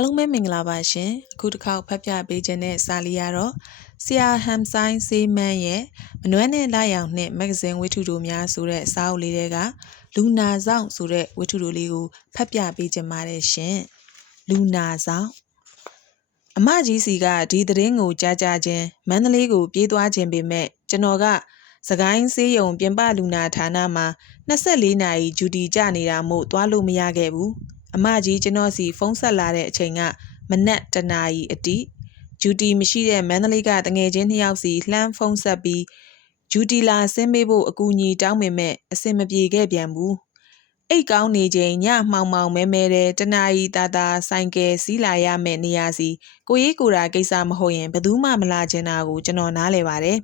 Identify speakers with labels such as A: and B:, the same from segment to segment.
A: အားလုံးပဲမင်္ဂလာပါရှင်အခုတစ်ခေါက်ဖတ်ပြပေးခြင်းတဲ့စာလီကတော့ဆရာဟမ်ဆိုင်စေးမန်းရဲ့မနွမ်းနဲ့လာရောင်နဲ့မဂ္ဂဇင်းဝတ္ထုတို့များဆိုတဲ့စာအုပ်လေးတွေကလူနာဆောင်ဆိုတဲ့ဝတ္ထုတို့လေးကိုဖတ်ပြပေးခြင်းပါတယ်ရှင်လူနာဆောင်အမကြီးစီကဒီသတင်းကိုကြားကြခြင်းမန္တလေးကိုပြေးသွားခြင်းပေမဲ့ကျွန်တော်ကစကိုင်းစေးရုံပြင်ပလူနာဌာနမှာ24နာရီဂျူတီကြနေတာမို့သွားလို့မရခဲ့ဘူး အမကြီးကျွန်တော်စီဖုန်းဆက်လာတဲ့အချိန်ကမနက်တနာရီအတိဂျူတီမရှိတဲ့မန္တလေးကတငယ်ချင်းနှစ်ယောက်စီလှမ်းဖုန်းဆက်ပြီးဂျူတီလာဆင်းပေးဖို့အကူအညီတောင်းပေမဲ့အဆင်မပြေခဲ့ပြန်ဘူးအိတ်ကောင်းနေချိန်ညမှောင်မှောင်မဲမဲတဲ့တနာရီတာတာဆိုင်ကယ်စီးလာရမယ့်နေရာစီကိုရေးကိုရာကိစ္စမဟုတ်ရင်ဘယ်သူမှမလာချင်တာကိုကျွန်တော်နားလဲပါတယ်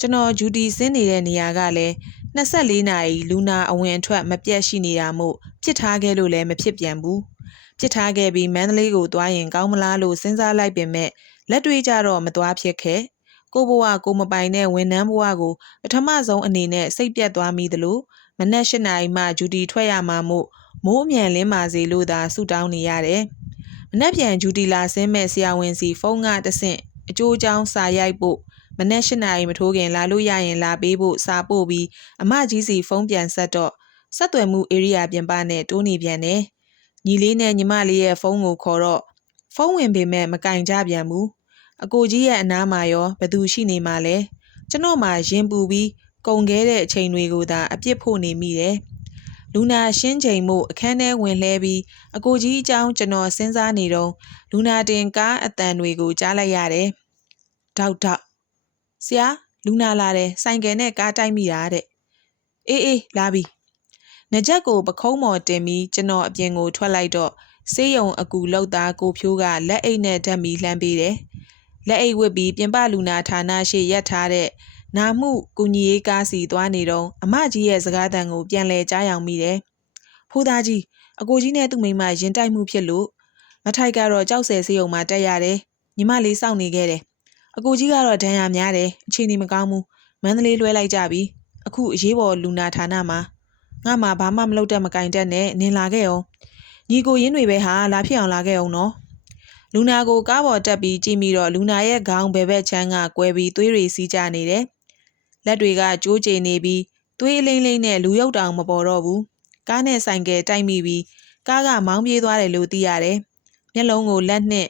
A: ကျွန်တော်ဂျူတီဆင်းနေတဲ့နေရာကလည်း 24နာရီလူနာအဝင်အထွက်မပြတ်ရှိနေတာမို့ပြစ်ထားခဲ့လို့လည်းမဖြစ်ပြန်ဘူးပြစ်ထားခဲ့ပြီးမန္တလေးကိုသွားရင်ကောင်းမလားလို့စဉ်းစားလိုက်ပင်မဲ့လက်တွေကြတော့မသွားဖြစ်ခဲ့ကိုဘဝကိုမပိုင်တဲ့ဝန်ထမ်းဘဝကိုပထမဆုံးအနေနဲ့စိတ်ပြတ်သွားမိသလိုမနက်၈နာရီမှဂျူတီထွက်ရမှာမို့မိုးအမြန်လင်းပါစေလို့သာဆုတောင်းနေရတယ်မနက်ပြန်ဂျူတီလာဆင်းမဲ့ဆရာဝန်စီဖုန်းကတဆင့်အကျိုးအကြောင်းစာရိုက်ဖို့ မနက်၈နာရီမထိုးခင်လာလို့ရရင်လာပေးဖို့စာပို့ပြီးအမကြီးစီဖုန်းပြန်ဆက်တော့ဆက်သွယ်မှု area ပြင်ပနဲ့တိုးနေပြန်တယ်။ညီလေးနဲ့ညီမလေးရဲ့ဖုန်းကိုခေါ်တော့ဖုန်းဝင်ပေမဲ့မကင်ကြပြန်ဘူး။အကိုကြီးရဲ့အနားမှာရောဘသူရှိနေမှလဲ။ကျွန်တော်မှရင်ပူပြီးကုံခဲတဲ့အချိန်တွေကိုသာအပြစ်ဖို့နေမိတယ်။လူနာရှင်းချိန်မှုအခန်းထဲဝင်လှဲပြီးအကိုကြီးအကြောင်းကျွန်တော်စဉ်းစားနေတော့လူနာတင်ကားအတန်တွေကိုကြားလိုက်ရတယ်။တောက်တောက် ဆရာလူနာလာတယ်ဆိုင်ကယ်နဲ့ကားတိုက်မိတာတဲ့အေးအေးလာပြီငကြက်ကိုပခုံးမော်တင်ပြီးကျွန်တော်အပြင်ကိုထွက်လိုက်တော့ဆေးရုံအကူလောက်သားကိုဖြိုးကလက်အိတ်နဲ့ဓာတ်မီလှမ်းပေးတယ်လက်အိတ်ဝစ်ပြီးပြင်ပလူနာဌာနရှိရက်ထားတဲ့နာမှုကုညီရေးကားစီသွားနေတော့အမကြီးရဲ့စကားတန်ကိုပြန်လဲကြားယောင်မိတယ်ဖိုးသားကြီးအကိုကြီးနဲ့သူ့မိန်းမရင်တိုက်မှုဖြစ်လို့မထိုက်ကတော့ကြောက်ဆယ်ဆေးရုံမှာတက်ရတယ်ညီမလေးစောင့်နေခဲ့တယ် အကိုကြီးကတော့ဒဏ်ရာများတယ်အခြေအနေမကောင်းဘူးမန္တလေးလွှဲလိုက်ကြပြီအခုအရေးပေါ်လူနာဌာနမှာငါမှဘာမှမလုပ်တတ်မကင်တတ်နဲ့နင်လာခဲ့အောင်ညီကိုရင်းတွေပဲဟာလာဖြစ်အောင်လာခဲ့အောင်နော်လူနာကိုကားပေါ်တက်ပြီးကြည့်မိတော့လူနာရဲ့ခေါင်းဘယ်ဘက်ချမ်းကကွဲပြီးသွေးတွေစီးကြနေတယ်လက်တွေကကြိုးကျနေပြီးသွေးအလိမ့်လိမ့်နဲ့လူရုပ်တောင်မပေါ်တော့ဘူးကားနဲ့ဆိုင်ကယ်တိုက်မိပြီးကားကမောင်းပြေးသွားတယ်လို့သိရတယ်မျက်လုံးကိုလက်နဲ့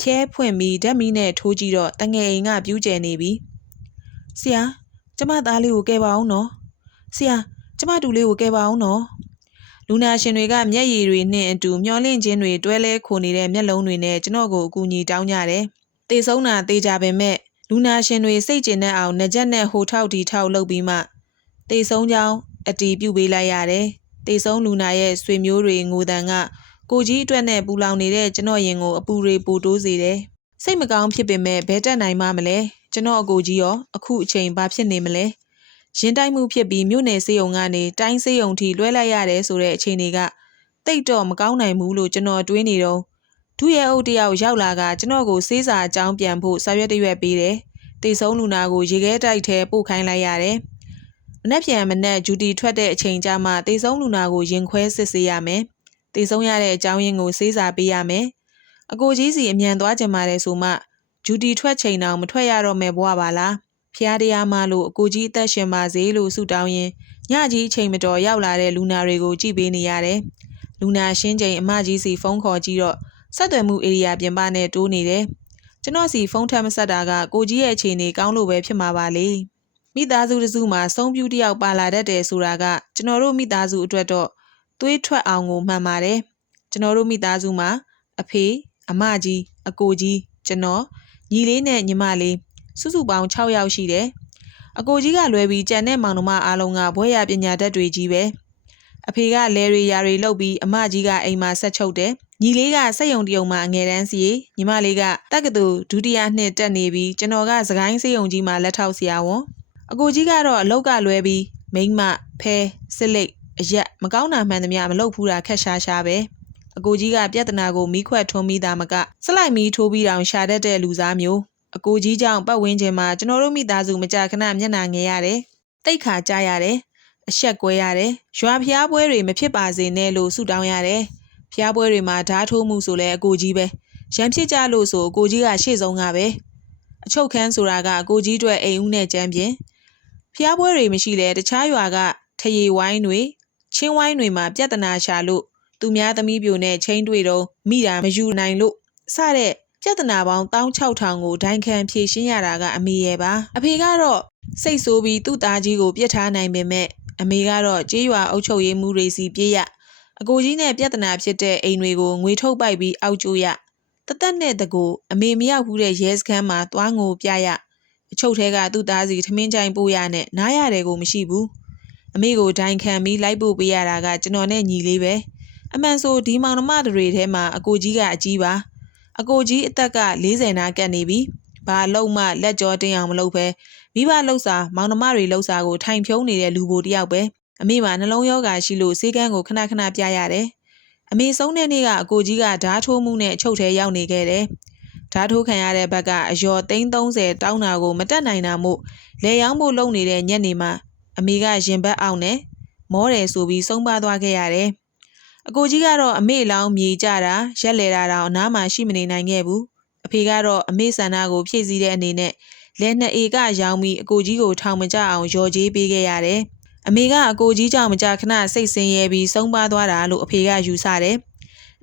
A: ဖြဲဖွင့်ပြီးဓာတ်မီနဲ့ထိုးကြည့်တော့တငယ်အိမ်ကပြူးကျယ်နေပြီဆရာကျမသားလေးကိုကဲပါအောင်နော်ဆရာကျမတူလေးကိုကဲပါအောင်နော်လူနာရှင်တွေကမျက်ရည်တွေနဲ့အတူမျောလင့်ခြင်းတွေတွဲလဲခိုနေတဲ့မျက်လုံးတွေနဲ့ကျွန်တော်ကိုအကူအညီတောင်းကြတယ်တေဆုံးတာတေးကြပေမဲ့လူနာရှင်တွေစိတ်ကျင်တဲ့အောင်ငကြက်နဲ့ဟိုထောက်ဒီထောက်လုပ်ပြီးမှတေဆုံးကြောင်းအတီးပြုတ်ပေးလိုက်ရတယ်တေဆုံးလူနာရဲ့ဆွေမျိုးတွေငိုတန်က ကိုကြီးအတွက်နဲ့ပူလောင်နေတဲ့ကျွန်တော်ရင်ကိုအပူတွေပိုတိုးစေတယ်။စိတ်မကောင်းဖြစ်ပေမဲ့ဘဲတက်နိုင်မှမလဲ။ကျွန်တော်အကိုကြီးရောအခုအချိန်ဘာဖြစ်နေမလဲ။ရင်တိုက်မှုဖြစ်ပြီးမြို့နယ်စေယုံကနေတိုင်းစေယုံထိလွှဲလိုက်ရတယ်ဆိုတဲ့အချိန်တွေကတိတ်တော့မကောင်းနိုင်ဘူးလို့ကျွန်တော်တွေးနေတော့ဒုရဲအုပ်တယောက်ရောက်လာကကျွန်တော်ကိုစေးစာအကြောင်းပြန်ဖို့စာရွက်တရွက်ပေးတယ်။တေဆုံးလူနာကိုရေခဲတိုက်ထဲပို့ခိုင်းလိုက်ရတယ်။မနေ့ပြန်မနေ့ဂျူတီထွက်တဲ့အချိန်ကျမှတေဆုံးလူနာကိုရင်ခွဲစစ်ဆေးရမယ်။ တည်ဆုံးရတဲ့အကြောင်းရင်းကိုစေးစာပေးရမယ်။အကိုကြီးစီအမြန်သွားကြမှာတယ်ဆိုမှဂျူတီထွက်ချိန်တောင်မထွက်ရတော့မဲ့ဘဝပါလား။ဖျားတရားမှလို့အကိုကြီးအသက်ရှင်ပါစေလို့ဆုတောင်းရင်ညကြီးအချိန်မတော်ရောက်လာတဲ့လူနာတွေကိုကြည့်ပေးနေရတယ်။လူနာရှင်းချိန်အမကြီးစီဖုန်းခေါ်ကြည့်တော့ဆက်သွယ်မှုဧရိယာပြင်ပနဲ့တိုးနေတယ်။ကျွန်တော်စီဖုန်းထပ်မဆက်တာကကိုကြီးရဲ့အခြေအနေကောင်းလို့ပဲဖြစ်မှာပါလေ။မိသားစုတစုမှာဆုံးပြူတယောက်ပါလာတတ်တယ်ဆိုတာကကျွန်တော်တို့မိသားစုအတွက်တော့ သွေးထွက်အောင်ကိုမှန်ပါတယ်ကျွန်တော်တို့မိသားစုမှာအဖေအမကြီးအကိုကြီးကျွန်တော်ညီလေးနဲ့ညီမလေးစုစုပေါင်း6ယောက်ရှိတယ်အကိုကြီးကလွယ်ပြီးကြံတဲ့မောင်နှမအားလုံးကဘွဲရပညာတတ်တွေကြီးပဲအဖေကလဲရီယာတွေလုပ်ပြီးအမကြီးကအိမ်မှာဆက်ချုပ်တယ်ညီလေးကစက်ယုံတယုံမှာအငယ်တန်းစီညီမလေးကတက္ကသိုလ်ဒုတိယနှစ်တက်နေပြီးကျွန်တော်ကစကိုင်းစေးယုံကြီးမှာလက်ထောက်ဆရာဝန်အကိုကြီးကတော့အလောက်ကလွဲပြီးမိမဖဲစစ်လိတ် အရက်မကောင်းတာမှန်သမျှမလုပ်ဘူးတာခက်ရှားရှားပဲအကိုကြီးကပြဿနာကိုမိခွက်ထွန်းမိတာမကစလိုက်မီထိုးပြီးတောင်ရှာတတ်တဲ့လူစားမျိုးအကိုကြီးကြောင့်ပတ်ဝန်းကျင်မှာကျွန်တော်တို့မိသားစုမကြခဏမျက်နှာငယ်ရတယ်တိတ်ခါကြရတယ်အဆက်ကွဲရတယ်ရွာဖျားပွဲတွေမဖြစ်ပါစေနဲ့လို့ဆုတောင်းရတယ်ဖျားပွဲတွေမှာဓားထိုးမှုဆိုလဲအကိုကြီးပဲရံဖြစ်ကြလို့ဆိုအကိုကြီးကရှေ့ဆုံးကပဲအချုပ်ခန်းဆိုတာကအကိုကြီးအတွက်အိမ်ဦးနဲ့ကြမ်းပြင်ဖျားပွဲတွေမရှိလဲတခြားရွာကထရေဝိုင်းတွေ ချင်းဝိုင်းတွေမှာပြဿနာရှာလို့သူများသမီးပြိုနဲ့ချင်းတွေ့တော့မိတာမယူနိုင်လို့စတဲ့ပြဿနာပေါင်း16000ကိုဒိုင်ခံဖြေရှင်းရတာကအမေရဲ့ပါအဖေကတော့စိတ်ဆိုးပြီးသူ့သားကြီးကိုပြစ်ထားနိုင်ပေမဲ့အမေကတော့ကြေးရွာအုပ်ချုပ်ရေးမှုတွေစီပြေးရအကိုကြီးနဲ့ပြဿနာဖြစ်တဲ့အိမ်တွေကိုငွေထုတ်ပိုက်ပြီးအောက်ကျိုးရတသက်နဲ့တကူအမေမရောက်ဘူးတဲ့ရဲစခန်းမှာသွားငိုပြရအချုပ်ထဲကသူ့သားစီထမင်းချိုင်ပို့ရနဲ့နားရတယ်ကိုမရှိဘူး အမေကိုဒိုင်ခံပြီးလိုက်ပို့ပေးရတာကကျွန်တော်နဲ့ညီလေးပဲအမှန်ဆိုဒီမောင်နှမတွေထဲမှာအကိုကြီးကအကြီးပါအကိုကြီးအသက်က40နာကတ်နေပြီ။ဘာလုံးမှလက်ကြောတင်းအောင်မလုပ်ပဲမိဘလှုပ်စာမောင်နှမတွေလှုပ်စာကိုထိုင်ဖြုံးနေတဲ့လူပိုတယောက်ပဲ။အမေမှာနှလုံးရောဂါရှိလို့ဆေးကန်းကိုခဏခဏပြရတယ်။အမေဆုံးတဲ့နေ့ကအကိုကြီးကဓားထိုးမှုနဲ့အချုပ်ထဲရောက်နေခဲ့တယ်။ဓားထိုးခံရတဲ့ဘက်ကအယော်330တောင်းတာကိုမတက်နိုင်တာမို့လေယောင်းဖို့လုပ်နေတဲ့ညက်နေမှာ အမေကရင်ဘတ်အောင်နဲ့မောတယ်ဆိုပြီးဆုံးပါသွားခဲ့ရတယ်။အကိုကြီးကတော့အမေလောင်းမြေကြတာရက်လေတာတောင်အနားမှာရှိမနေနိုင်ခဲ့ဘူးအဖေကတော့အမေဆန္ဒကိုဖြည့်ဆည်းတဲ့အနေနဲ့လက်နှစ်ဧကရောင်းပြီးအကိုကြီးကိုထောင်မကြအောင်ရော်ကြေးပေးခဲ့ရတယ်အမေကအကိုကြီးကြောင့်မကြခဏစိတ်ဆင်းရဲပြီးဆုံးပါသွားတာလို့အဖေကယူဆတယ်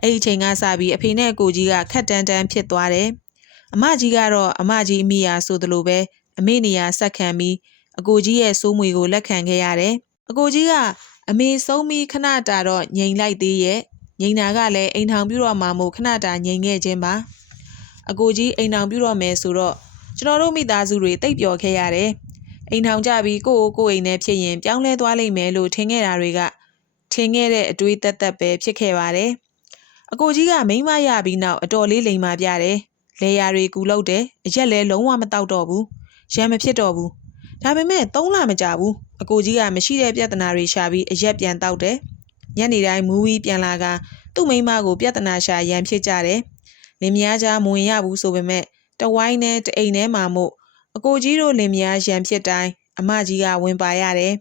A: အဲ့ဒီချိန်ကစပြီးအဖေနဲ့အကိုကြီးကခက်တန်းတန်းဖြစ်သွားတယ်အမကြီးကတော့အမကြီးအမိယာဆိုသလိုပဲအမေနေရာဆက်ခံပြီး အကိုကြီးရဲ့စိုးမွေကိုလက်ခံခဲ့ရတယ်အကိုကြီးကအမေဆုံးပြီးခဏတာတော့ငြိမ်လိုက်သေးရဲ့ငြိမ်တာကလည်းအိမ်ထောင်ပြုတော့မှမို့ခဏတာငြိမ်ခဲ့ခြင်းပါအကိုကြီးအိမ်ထောင်ပြုတော့မယ်ဆိုတော့ကျွန်တော်တို့မိသားစုတွေတိတ်ပျော်ခဲ့ရတယ်အိမ်ထောင်ကြပြီးကိုယ့်ကိုယ်ကိုယ်အိမ်နဲ့ဖြစ်ရင်ပြောင်းလဲသွားလိမ့်မယ်လို့ထင်ခဲ့တာတွေကထင်ခဲ့တဲ့အတွေးသက်သက်ပဲဖြစ်ခဲ့ပါတယ်အကိုကြီးကမိန်းမရပြီးနောက်အတော်လေးလိမ်မာပြတယ်လေယာတွေကူလုတ်တယ်အရက်လဲလုံးဝမတောက်တော့ဘူးရံမဖြစ်တော့ဘူး ဒါပေမဲ့သုံးလမကြဘူးအကိုကြီးကမရှိတဲ့ပြဿနာတွေရှာပြီးအရက်ပြန်တောက်တယ်ညနေတိုင်းမူဝီပြန်လာကသူ့မိန်းမကိုပြဿနာရှာရန်ဖြစ်ကြတယ်လင်မယားကြားမဝင်ရဘူးဆိုပေမဲ့တဝိုင်းနဲ့တအိမ်ထဲမှာမို့အကိုကြီးတို့လင်မယားရန်ဖြစ်တိုင်းအမကြီးကဝင်ပါရတယ်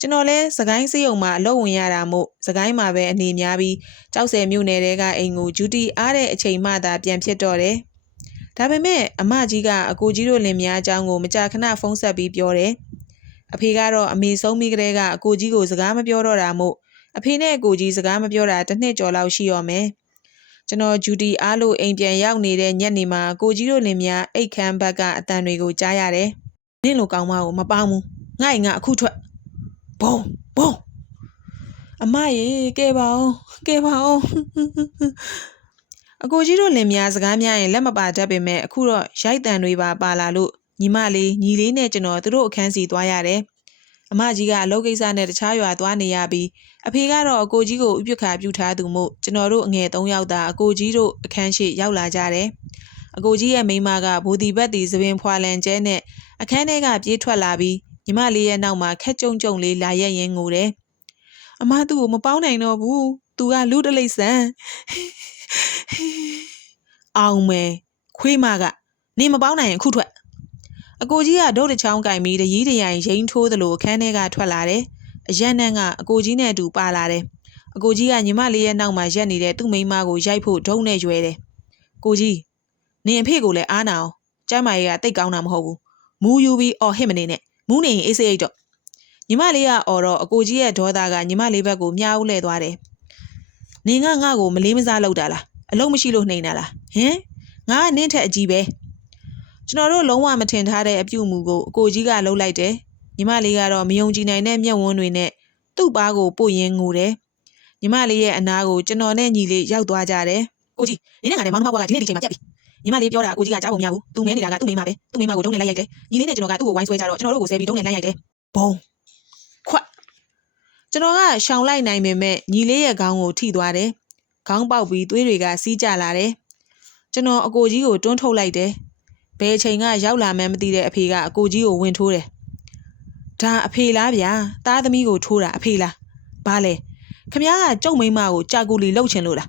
A: ကျွန်တော်လဲစကိုင်းစေးုံမှာအလုပ်ဝင်ရတာမို့စကိုင်းမှာပဲအနေများပြီးကြောက်စဲမြို့နယ်တဲကအိမ်ကိုဂျူတီအားတဲ့အချိန်မှသာပြန်ဖြစ်တော့တယ်။ ဒါပေမဲ့အမကြီးကအကိုကြီးတို့လင်မယားအကြောင်းကိုမကြာခဏဖုန်းဆက်ပြီးပြောတယ်။အဖေကတော့အမေဆုံးမိကလေးကအကိုကြီးကိုစကားမပြောတော့တာမို့အဖေနဲ့အကိုကြီးစကားမပြောတာတစ်နှစ်ကျော်လောက်ရှိရောမယ်။ကျွန်တော်ဂျူတီအားလို့အိမ်ပြန်ရောက်နေတဲ့ညနေမှာကိုကြီးတို့လင်မယားအိတ်ခမ်းဘက်ကအတန်တွေကိုကြားရတယ်။နင့်လိုကောင်မကိုမပေါင်းဘူး။ငါ့အိမ်ကအခုထွက်ဘုံဘုံအမရေကဲပါအောင်ကဲပါအောင် အကိုကြီးတို့လင်မယားစကားများရင်လက်မပါတတ်ပေမဲ့အခုတော့ရိုက်တန်တွေပါပါလာလို့ညီမလေးညီလေးနဲ့ကျွန်တော်သူတို့အခန်းစီသွားရတယ်အမကြီးကအလုပ်ကိစ္စနဲ့တခြားရွာသွားနေရပြီးအဖေကတော့အကိုကြီးကိုဥပက္ခပြုထားသူမို့ကျွန်တော်တို့အငယ်၃ယောက်သာအကိုကြီးတို့အခန်းရှိရောက်လာကြတယ်အကိုကြီးရဲ့မိန်းမကဗိုလ်ဒီဘက်တီသပင်ဖွာလန်ကျဲနဲ့အခန်းထဲကပြေးထွက်လာပြီးညီမလေးရဲ့နောက်မှာခက်ကြုံကြုံလေးလာရက်ရင်ငိုတယ်။အမသူ့ကိုမပေါင်းနိုင်တော့ဘူး။ तू ကလူတလိမ့်ဆန်။ အောင်မယ်ခွေးမကနေမပေါင်းနိုင်ရင်ခုထွက်။အကိုကြီးကဒုတ်တစ်ချောင်းကင်ပြီးတရီးတရိုင်ရိမ့်ထိုးသလိုအခန်းထဲကထွက်လာတယ်။အရက်နန်းကအကိုကြီးနဲ့အတူပါလာတယ်။အကိုကြီးကညီမလေးရဲ့နောက်မှာရက်နေတဲ့သူ့မိန်းမကိုရိုက်ဖို့ဒုံနဲ့ရွယ်တယ်။ကိုကြီးနင်အဖေကိုလည်းအားနာအောင်ကျမ်းမာရေးကတိတ်ကောင်းတာမဟုတ်ဘူး။မူယူပြီးအော်ဟစ်မနေနဲ့မူးနေရင်အေးစိတ်တော့ညီမလေးကအော်တော့အကိုကြီးရဲ့ဒေါသကညီမလေးဘက်ကိုမြားဦးလဲသွားတယ်။ နင်ကငါ့ကိုမလေးမစားလုပ်တာလားအလုံးမရှိလို့နှိမ်တာလားဟင်ငါကနင့်ထက်အကြီးပဲကျွန်တော်တို့လုံးဝမထင်ထားတဲ့အပြုတ်မှုကိုအကိုကြီးကလှုပ်လိုက်တယ်ညီမလေးကတော့မယုံကြည်နိုင်တဲ့မျက်ဝန်းတွေနဲ့သူ့ပါးကိုပို့ရင်းငိုတယ်ညီမလေးရဲ့အနာကိုကျွန်တော်နဲ့ညီလေးရောက်သွားကြတယ်ကိုကြီးနင်းနဲ့ငါနဲ့မောင်နှမဘွားကဒီနေ့ဒီချိန်မှာပြက်ပြီညီမလေးပြောတာကိုကြီးကကြားဖို့မရဘူးသူမဲနေတာကသူ့မိမပဲသူ့မိမကိုဒုံနဲ့လိုက်ရိုက်တယ်ညီလေးနဲ့ကျွန်တော်ကသူ့ကိုဝိုင်းဆွဲကြတော့ကျွန်တော်တို့ကိုဆဲပြီးဒုံနဲ့လိုက်ရိုက်တယ်ဘုံခွတ် ကျွန်တော်ကရှောင်လိုက်နိုင်ပေမဲ့ညီလေးရဲ့ခေါင်းကိုထိသွားတယ်ခေါင်းပေါက်ပြီးသွေးတွေကစီးကျလာတယ်ကျွန်တော်အကိုကြီးကိုတွန်းထုတ်လိုက်တယ်ဘယ်အချိန်ကရောက်လာမှန်းမသိတဲ့အဖေကအကိုကြီးကိုဝင်ထိုးတယ်ဒါအဖေလားဗျာသားသမီးကိုထိုးတာအဖေလားဘာလဲခမ ्या ကကြုံမိန်းမကိုကြာကူလီလှုပ်ချင်လို့လား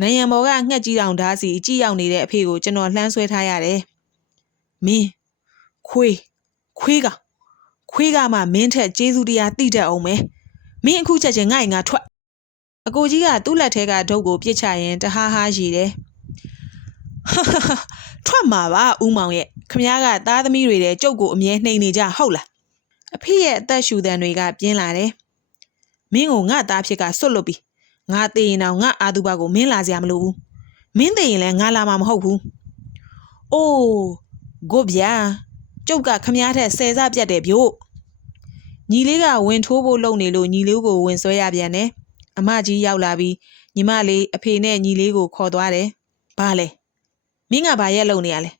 A: နယံဘော်ကငှက်ကြီးတောင်ဓာတ်စီအကြည့်ရောက်နေတဲ့အဖေကိုကျွန်တော်လှမ်းဆွဲထားရတယ်မင်းခွေးခွေးက ခွေးကမှမင်းထက်ကျေးဇူးတရားတိတတ်အောင်မယ်မင်းအခုချက်ချင်းငါ့ငါထွက်အကိုကြီးကသူ့လက်ထဲကဒုတ်ကိုပြစ်ချရင်တဟားဟားရည်တယ်ဟာဟာဟာထွက်မှာပါဦးမောင်ရဲ့ခမ ्या ကသားသမီးတွေတဲ့ကျုပ်ကိုအမြဲနှိမ်နေကြဟုတ်လားအဖေရဲ့အသက်ရှူတန်တွေကပြင်းလာတယ်မင်းကိုငါသားဖြစ်ကဆွတ်လွတ်ပြီငါသေးရင်တော့ငါအာသူဘကိုမင်းလာစရာမလိုဘူးမင်းသေးရင်လည်းငါလာမှာမဟုတ်ဘူးအိုးဂုတ်ဗျာ ကျုပ်ကခမ ्या ထက်ဆယ်စပြတ်တယ်ဗျို့ညီလေးကဝင်ထိုးဖို့လုပ်နေလို့ညီလေးကိုဝင်ဆွဲရပြန်တယ်အမကြီးရောက်လာပြီးညီမလေးအဖေနဲ့ညီလေးကိုခေါ်သွားတယ်ဘာလဲမင်းကဘာရက်လုံနေရလဲ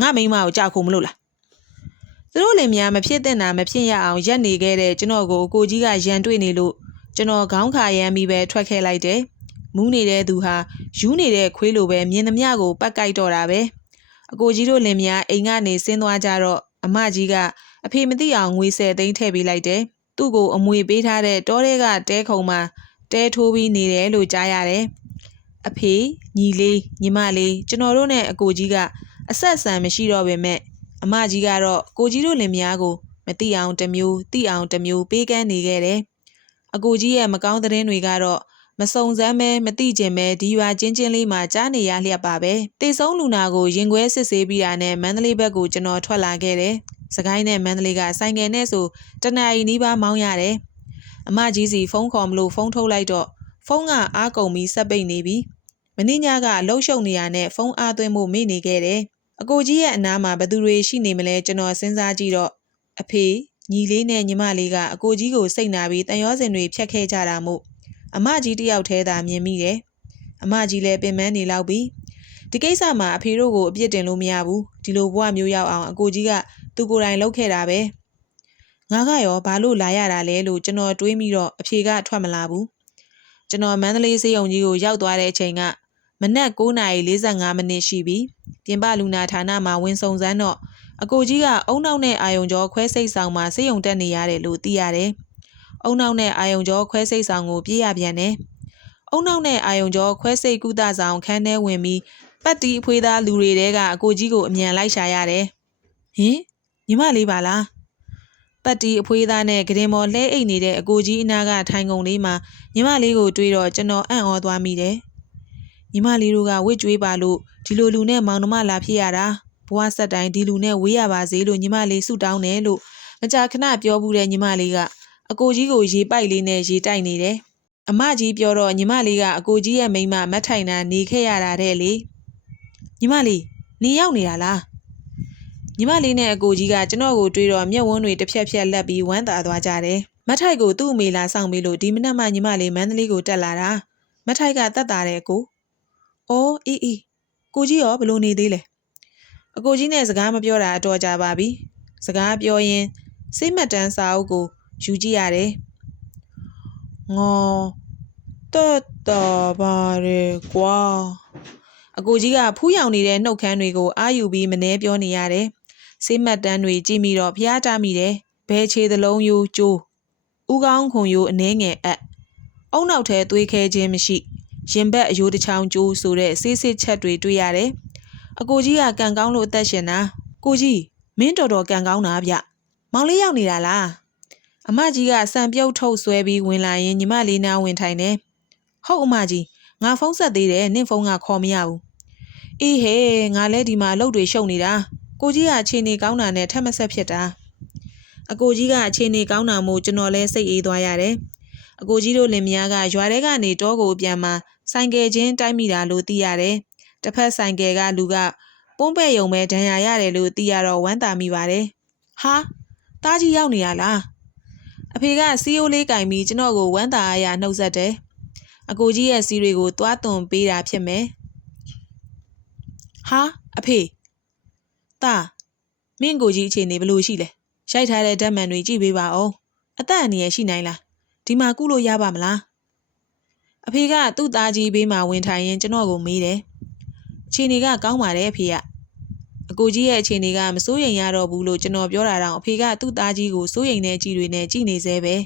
A: ငါမိန်းမကိုကြောက်ခုံမလို့လားသူတို့လင်များမဖြစ်တဲ့နာမဖြစ်ရအောင်ရက်နေခဲ့တဲ့ကျွန်တော်ကိုကိုကြီးကရန်တွေ့နေလို့ကျွန်တော်ခေါင်းခါရမ်းပြီးပဲထွက်ခဲ့လိုက်တယ်မူးနေတဲ့သူဟာယူးနေတဲ့ခွေးလိုပဲမြင်သမျှကိုပတ်ကြိုက်တော့တာပဲအကိုကြီးတို့လင်များအိမ်ကနေဆင်းသွားကြတော့ အမကြီးကအဖေမသိအောင်ငွေ10သိန်းထည့်ပေးလိုက်တယ်သူ့ကိုအမွေပေးထားတဲ့တောထဲကတဲခုံမှာတဲထိုးပြီးနေတယ်လို့ကြားရတယ်အဖေညီလေးညီမလေးကျွန်တော်တို့နဲ့အကိုကြီးကအဆက်အဆံမရှိတော့ပေမဲ့အမကြီးကတော့ကိုကြီးတို့လင်မယားကိုမသိအောင်တစ်မျိုးသိအောင်တစ်မျိုးပေးကမ်းနေခဲ့တယ်။အကိုကြီးရဲ့မကောင်းသတင်းတွေကတော့ မစုံစမ်းမဲမသိကျင်မဲဒီရွာချင်းချင်းလေးမှာကြားနေရလျက်ပါပဲ။တေဆုံးလူနာကိုရင်ခွဲစစ်ဆေးပြီးတာနဲ့မန္တလေးဘက်ကိုကျွန်တော်ထွက်လာခဲ့တယ်။စကိုင်းနဲ့မန္တလေးကဆိုင်ကယ်နဲ့ဆိုတနအီနီးပါးမောင်းရတယ်။အမကြီးစီဖုန်းခေါ်မလို့ဖုန်းထုတ်လိုက်တော့ဖုန်းကအားကုန်ပြီးဆက်ပိတ်နေပြီ။မင်းညကလှုပ်ရှုပ်နေရတဲ့ဖုန်းအားသွင်းမှုမေ့နေခဲ့တယ်။အကိုကြီးရဲ့အနားမှာဘသူတွေရှိနေမလဲကျွန်တော်စဉ်းစားကြည့်တော့အဖေညီလေးနဲ့ညီမလေးကအကိုကြီးကိုစိတ်နာပြီးတန်ရောစင်တွေဖြတ်ခဲ့ကြတာမို့ အမကြီးတယောက်တည်းသာမြင်မိတယ်။အမကြီးလည်းပင်ပန်းနေလောက်ပြီ။ဒီကိစ္စမှာအဖေတို့ကိုအပြစ်တင်လို့မရဘူး။ဒီလိုဘဝမျိုးရောက်အောင်အကိုကြီးကသူကိုယ်တိုင်လုပ်ခဲ့တာပဲ။ငါကရောဘာလို့လာရတာလဲလို့ကျွန်တော်တွေးမိတော့အဖေကထွက်မလာဘူး။ကျွန်တော်မန္တလေးစေယုံကြီးကိုရောက်သွားတဲ့အချိန်ကမနက်9:45မိနစ်ရှိပြီ။ပြင်ပလူနာဌာနမှာဝင်စုံစမ်းတော့အကိုကြီးကအုံနောက်နဲ့အာယုံကျော်ခွဲစိတ်ဆောင်မှာစေယုံတက်နေရတယ်လို့သိရတယ်။ အုံနောက်နဲ့အာယုံကျော်ခွဲစိတ်ဆောင်ကိုပြေးရပြန်တယ်။အုံနောက်နဲ့အာယုံကျော်ခွဲစိတ်ကုသဆောင်ခန်းထဲဝင်ပြီးပတ်တီအဖွေးသားလူတွေတဲကအကိုကြီးကိုအမြန်လိုက်ရှာရတယ်။ဟင်ညီမလေးပါလား။ပတ်တီအဖွေးသားနဲ့ဂရင်မော်လှဲအိတ်နေတဲ့အကိုကြီးအနာကထိုင်ကုန်လေးမှာညီမလေးကိုတွေးတော့ကျွန်တော်အံ့ဩသွားမိတယ်။ညီမလေးတို့ကဝစ်ကြွေးပါလို့ဒီလိုလူနဲ့မောင်နှမလာဖြစ်ရတာဘဝဆက်တိုင်းဒီလူနဲ့ဝေးရပါစေလို့ညီမလေးဆုတောင်းတယ်လို့မကြာခဏပြောဘူးတဲ့ညီမလေးက အကိုကြီးကိုရေပိုက်လေးနဲ့ရေတိုက်နေတယ်။အမကြီးပြောတော့ညီမလေးကအကိုကြီးရဲ့မိန်းမမတ်ထိုင်တာနေခဲ့ရတာတဲ့လေ။ညီမလေးနေရောက်နေတာလား။ညီမလေးနဲ့အကိုကြီးကကျွန်တော်ကိုတွေးတော့မျက်ဝန်းတွေတစ်ဖြက်ဖြက်လက်ပြီးဝမ်းသာသွားကြတယ်။မတ်ထိုက်ကိုသူ့အမေလာဆောင်ပေးလို့ဒီမနက်မှညီမလေးမန္တလေးကိုတက်လာတာ။မတ်ထိုက်ကတက်တာတဲ့ကို။အော်အေးအေးကိုကြီးရောဘလို့နေသေးလဲ။အကိုကြီးနဲ့စကားမပြောတာအတော်ကြာပါပြီ။စကားပြောရင်စိတ်မတန်းစာအုပ်ကို ယူကြည့်ရတယ်။ငေါတက်တာပါရဲကွာ။အကိုကြီးကဖူးယောင်နေတဲ့နှုတ်ခမ်းတွေကိုအာယူပြီးမနှဲပြောနေရတယ်။စိတ်မတန်းတွေကြည့်မိတော့ဖျားတာမိတယ်။ဘဲချေသလုံးယိုးကျိုးဥကောင်းခွန်ယိုးအနှဲငယ်အပ်အုံနောက်ထဲသွေးခဲခြင်းမရှိရင်ဘက်အယိုးတစ်ချောင်းကျိုးဆိုတဲ့ဆေးစစ်ချက်တွေတွေ့ရတယ်။အကိုကြီးကကံကောင်းလို့အသက်ရှင်တာ။ကိုကြီးမင်းတော်တော်ကံကောင်းတာဗျ။မောင်လေးရောက်နေတာလား။ အမကြီးကစံပြုတ်ထုတ်ဆွဲပြီးဝင်လာရင်ညီမလေးနားဝင်ထိုင်တယ်။ဟုတ်အမကြီးငါဖုန်းဆက်သေးတယ်နင့်ဖုန်းကခေါ်မရဘူး။အေးဟဲ့ငါလဲဒီမှာအလုပ်တွေရှုပ်နေတာ။ကိုကြီးကအခြေအနေကောင်းတာနဲ့ထက်မဆက်ဖြစ်တာ။အကိုကြီးကအခြေအနေကောင်းတာမို့ကျွန်တော်လဲစိတ်အေးသွားရတယ်။အကိုကြီးတို့လင်မယားကရွာထဲကနေတောကိုပြန်มาဆိုင်ကယ်ချင်းတိုက်မိတာလို့သိရတယ်။တစ်ဖက်ဆိုင်ကယ်ကလူကပုံးပဲ့ယုံပဲဒဏ်ရာရတယ်လို့သိရတော့ဝမ်းသာမိပါတယ်။ဟာတားကြီးရောက်နေရလား။ အဖေကစီးအိုးလေးကင်ပြီးကျွန်တော်ကိုဝမ်းသာအားရနှုတ်ဆက်တယ်။အကိုကြီးရဲ့စီးတွေကိုသွားသွန်ပေးတာဖြစ်မယ်။ဟာအဖေတာမင်းကိုကြီးအခြေအနေဘယ်လိုရှိလဲ။ရိုက်ထားတဲ့ဓာတ်မှန်တွေကြည့်ပေးပါဦး။အသက်အန္တရာယ်ရှိနိုင်လား။ဒီမှာကုလို့ရပါမလား။အဖေကသူ့သားကြီးဘေးမှာဝင်ထိုင်ရင်ကျွန်တော်ကိုမေးတယ်။အခြေအနေကကောင်းပါတယ်အဖေက အကိုကြီးရဲ့အခြေအနေကမစိုးရိမ်ရတော့ဘူးလို့ကျွန်တော်ပြောတာတော့အဖေကသူ့သားကြီးကိုစိုးရိမ်တဲ့ကြည်တွေနဲ့ကြည်နေသေးပဲ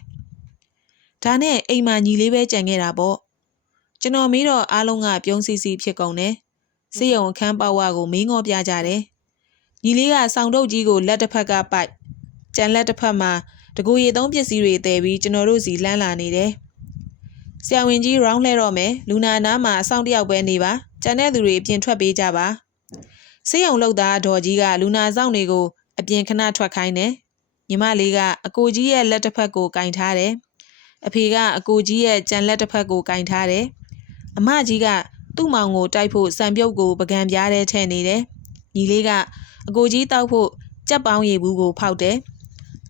A: ။ဒါနဲ့အိမ်မှာညီလေးပဲကြံခဲ့တာပေါ့။ကျွန်တော်မေးတော့အားလုံးကပြုံးစီစီဖြစ်ကုန်တယ်။စေယုံအခန်းပေါဝါကိုမင်းငေါပြကြတယ်။ညီလေးကဆောင်းတုပ်ကြီးကိုလက်တစ်ဖက်ကပိုက်ကြံလက်တစ်ဖက်မှာတကူရီသုံးပစ္စည်းတွေတည်ပြီးကျွန်တော်တို့စီလမ်းလာနေတယ်။ဆရာဝန်ကြီး round လှဲတော့မယ်လူနာနားမှာအဆောင်တစ်ယောက်ပဲနေပါကျန်တဲ့သူတွေအပြင်ထွက်ပေးကြပါ ဆေးရုံလောက်သားဒေါ်ကြီးကလူနာဆောင်တွေကိုအပြင်ခဏထွက်ခိုင်းတယ်ညီမလေးကအကိုကြီးရဲ့လက်တစ်ဖက်ကိုကင်ထားတယ်အဖေကအကိုကြီးရဲ့ကြံလက်တစ်ဖက်ကိုကင်ထားတယ်အမကြီးကသူ့မောင်ကိုတိုက်ဖို့စံပြုတ်ကိုပကံပြားတဲ့ထဲနေတယ်ညီလေးကအကိုကြီးတောက်ဖို့ကြက်ပေါင်းရည်ဘူးကိုဖောက်တယ်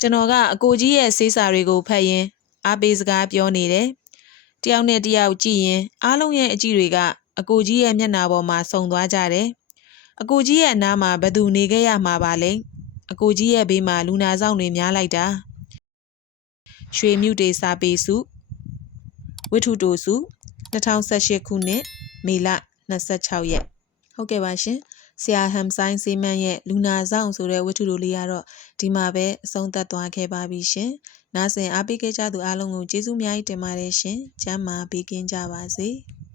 A: ကျွန်တော်ကအကိုကြီးရဲ့ဆေးစာတွေကိုဖတ်ရင်းအားပေးစကားပြောနေတယ်တယောက်နဲ့တယောက်ကြည့်ရင်အားလုံးရဲ့အကြည့်တွေကအကိုကြီးရဲ့မျက်နှာပေါ်မှာစုံသွားကြတယ်။ အကိုကြီးရဲ့အနားမှာဘယ်သူနေခဲ့ရမှာပါလဲ။အကိုကြီးရဲ့ဘေးမှာလူနာဆောင်တွေများလိုက်တာ။ရွှေမြူတေစာပေစုဝိထုတိုစု2018ခုနှစ်မေလ26ရက်ဟုတ်ကဲ့ပါရှင်။ဆရာဟမ်ဆိုင်စီမန်ရဲ့လူနာဆောင်ဆိုတဲ့ဝိထုတိုလေးကတော့ဒီမှာပဲအဆုံးသတ်သွားခဲ့ပါပြီရှင်။နားဆင်အားပေးခဲ့ကြသူအားလုံးကိုကျေးဇူးအများကြီးတင်ပါတယ်ရှင်။ကျမ်းမာပေးကင်းကြပါစေ။